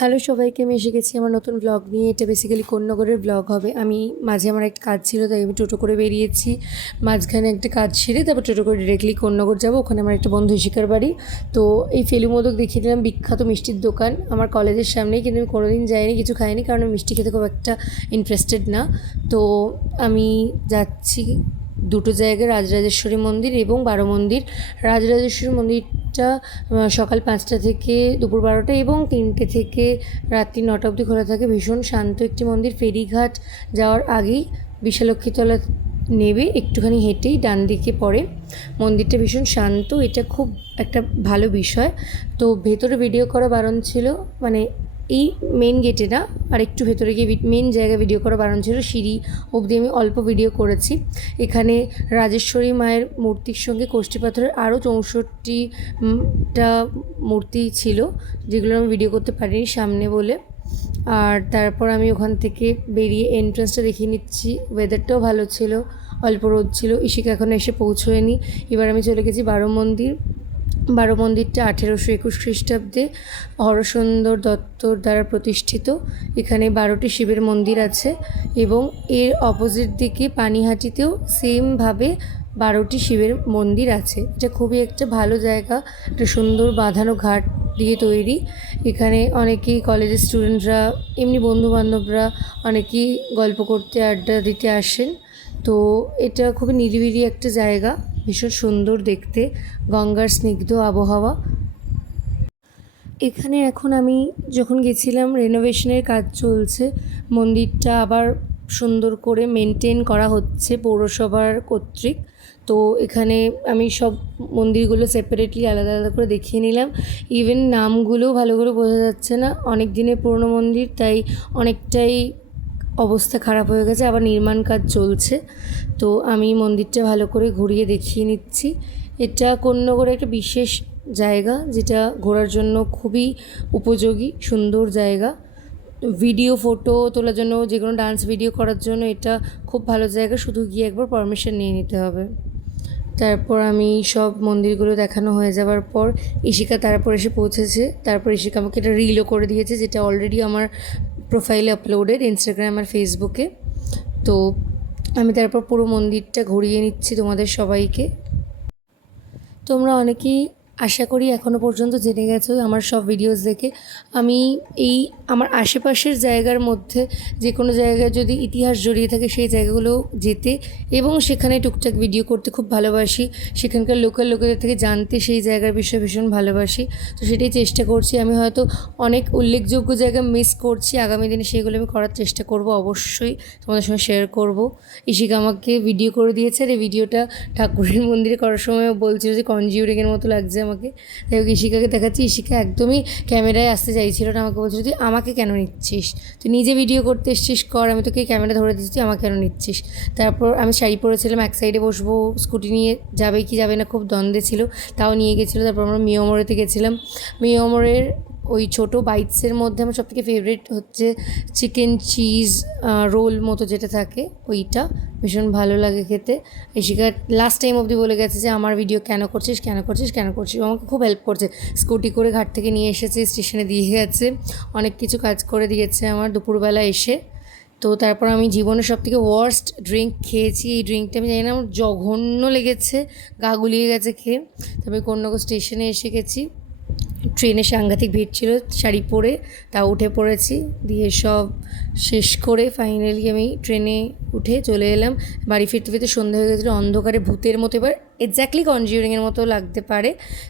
Hello সবাইকে, আমি এসে গেছি আমার নতুন ব্লগ নিয়ে। এটা বেসিক্যালি কোন্নগরের ব্লগ হবে। আমি মাঝে আমার একটা কাজ ছিল, তাই আমি টোটো করে বেরিয়েছি। মাঝখানে একটা কাজ সেরে তারপর টোটো করে ডিরেক্টলি কোন্নগর যাবো। ওখানে আমার একটা বন্ধু ইশিকার বাড়ি। তো এই ফেলু মোদক দেখিয়ে দিলাম, বিখ্যাত মিষ্টির দোকান আমার কলেজের সামনেই, কিন্তু আমি কোনোদিন যাইনি, কিছু খাইনি, কারণ আমি মিষ্টি খেতে খুব একটা ইন্টারেস্টেড না। তো আমি যাচ্ছি দুটো জায়গায়, রাজরাজেশ্বরী মন্দির এবং বারো মন্দির। রাজরাজেশ্বরী মন্দিরটা সকাল 5টা থেকে দুপুর 12টা এবং 3টে থেকে রাত্রি 9টা অবধি খোলা থাকে। ভীষণ শান্ত একটি মন্দির। ফেরিঘাট যাওয়ার আগেই বিশালক্ষীতলা নেবে একটুখানি হেঁটেই ডান দিকে পড়ে মন্দিরটা। ভীষণ শান্ত, এটা খুব একটা ভালো বিষয়। তো ভেতরে ভিডিও করা বারণ ছিল, মানে এই মেন গেটে না, আর একটু ভেতরে গিয়ে মেন জায়গায় ভিডিও করা বারণ ছিল। সিঁড়ি অবধি আমি অল্প ভিডিও করেছি। এখানে রাজেশ্বরী মায়ের মূর্তির সঙ্গে কষ্টি পাথরের আরও 64টা মূর্তি ছিল, যেগুলো আমি ভিডিও করতে পারিনি সামনে বলে। আর তারপর আমি ওখান থেকে বেরিয়ে এন্ট্রান্সটা দেখিয়ে নিচ্ছি। ওয়েদারটাও ভালো ছিল, অল্প রোদ ছিল। ইশিকা এখনও এসে পৌঁছয়নি। এবার আমি চলে গেছি বারো মন্দির। বারো মন্দিরটা 1821 খ্রিস্টাব্দে হরসুন্দর দত্তর দ্বারা প্রতিষ্ঠিত। এখানে 12টি শিবের মন্দির আছে এবং এর অপোজিট দিকে পানিহাটিতেও সেমভাবে 12টি শিবের মন্দির আছে। এটা খুবই একটা ভালো জায়গা, একটা সুন্দর বাঁধানো ঘাট দিয়ে তৈরি। এখানে অনেকেই কলেজের স্টুডেন্টরা, এমনি বন্ধুবান্ধবরা অনেকেই গল্প করতে, আড্ডা দিতে আসেন। তো এটা খুবই নিরিবিলি একটা জায়গা, ভীষণ সুন্দর দেখতে, গঙ্গার স্নিগ্ধ আবহাওয়া। এখানে এখন আমি যখন গেছিলাম রেনোভেশনের কাজ চলছে, মন্দিরটা আবার সুন্দর করে মেনটেন করা হচ্ছে পৌরসভার কর্তৃক। তো এখানে আমি সব মন্দিরগুলো সেপারেটলি আলাদা আলাদা করে দেখিয়ে নিলাম। ইভেন নামগুলোও ভালো করে বোঝা যাচ্ছে না, অনেক দিনের পুরনো মন্দির, তাই অনেকটাই অবস্থা খারাপ হয়ে গেছে, আবার নির্মাণ কাজ চলছে। তো আমি মন্দিরটা ভালো করে ঘুরিয়ে দেখিয়ে নিচ্ছি। এটা কোন্নগরে একটা বিশেষ জায়গা, যেটা ঘোরার জন্য খুবই উপযোগী, সুন্দর জায়গা। ভিডিও ফটো তোলার জন্য, যে কোনো ডান্স ভিডিও করার জন্য এটা খুব ভালো জায়গা। শুধু গিয়ে একবার পারমিশন নিয়ে নিতে হবে। তারপর আমি সব মন্দিরগুলো দেখানো হয়ে যাওয়ার পর ইশিকা তারপর এসে পৌঁছেছে। তারপর ইশিকা আমাকে এটা রিলও করে দিয়েছে, যেটা অলরেডি আমার প্রোফাইলে আপলোডেড ইনস্টাগ্রাম আর ফেসবুকে। তো আমি তারপর পুরো মন্দিরটা ঘুরিয়ে নিচ্ছি তোমাদের সবাইকে। তোমরা অনেকেই আশা করি এখনও পর্যন্ত জেনে গেছো আমার সব ভিডিওস দেখে। আমি এই আমার আশেপাশের জায়গার মধ্যে যে কোনো জায়গায় যদি ইতিহাস জড়িয়ে থাকে, সেই জায়গাগুলো যেতে এবং সেখানে টুকটাক ভিডিও করতে খুব ভালোবাসি। সেখানকার লোকাল লোকেদের থেকে জানতে সেই জায়গার বিষয়ে ভীষণ ভালোবাসি। তো সেটাই চেষ্টা করছি। আমি হয়তো অনেক উল্লেখযোগ্য জায়গা মিস করছি, আগামী দিনে সেগুলো আমি করার চেষ্টা করব, অবশ্যই তোমাদের সঙ্গে শেয়ার করব। ইশিকা আমাকে ভিডিও করে দিয়েছে, আর এই ভিডিওটা ঠাকুরের মন্দিরে করার সময় বলছিল যে কনজিউরিংয়ের মতো লাগছে আমাকে। তাই ওকে ইশিকাকে দেখাচ্ছি। ইশিকা একদমই ক্যামেরায় আসতে চাইছিল না, আমাকে বলছিল তুই আমাকে কেন নিচ্ছিস, তুই নিজে ভিডিও করতে এসছিস কর, আমি তোকে ক্যামেরা ধরে দিচ্ছি, তুই আমাকে কেন নিচ্ছিস। তারপর আমি শাড়ি পরেছিলাম, এক সাইডে বসবো, স্কুটি নিয়ে যাবে কি যাবে না খুব দ্বন্দ্বে ছিল, তাও নিয়ে গেছিলো। তারপর আমরা মিয়মরেতে গেছিলাম। মিয়মরের ওই ছোটো বাইটসের মধ্যে আমার সবথেকে ফেভারিট হচ্ছে চিকেন চিজ রোল মতো যেটা থাকে, ওইটা ভীষণ ভালো লাগে খেতে। ইশিকা লাস্ট টাইম অবধি বলে গেছে যে আমার ভিডিও কেন করছিস, কেন করছিস, কেন করছিস। আমাকে খুব হেল্প করছে, স্কুটি করে ঘাট থেকে নিয়ে এসেছে, স্টেশনে দিয়ে গেছে, অনেক কিছু কাজ করে দিয়েছে আমার দুপুরবেলা এসে। তো তারপর আমি জীবনের সবথেকে ওয়ার্স্ট ড্রিঙ্ক খেয়েছি। এই ড্রিঙ্কটা আমি জানি না, আমার জঘন্য লেগেছে, গা গুলিয়ে গেছে খেয়ে। তারপরে কোন্নগর স্টেশনে এসে গেছি। ট্রেনে সাংঘাতিক ভিড় ছিল, শাড়ি পরে তাও উঠে পড়েছি, দিয়ে সব শেষ করে ফাইনালি আমি ট্রেনে উঠে চলে এলাম। বাড়ি ফিরতে ফিরতে সন্ধ্যা হয়ে গেছিলো, অন্ধকারে ভূতের মতো, এবার এক্স্যাক্টলি কনজিউরিংয়ের মতো লাগতে পারে।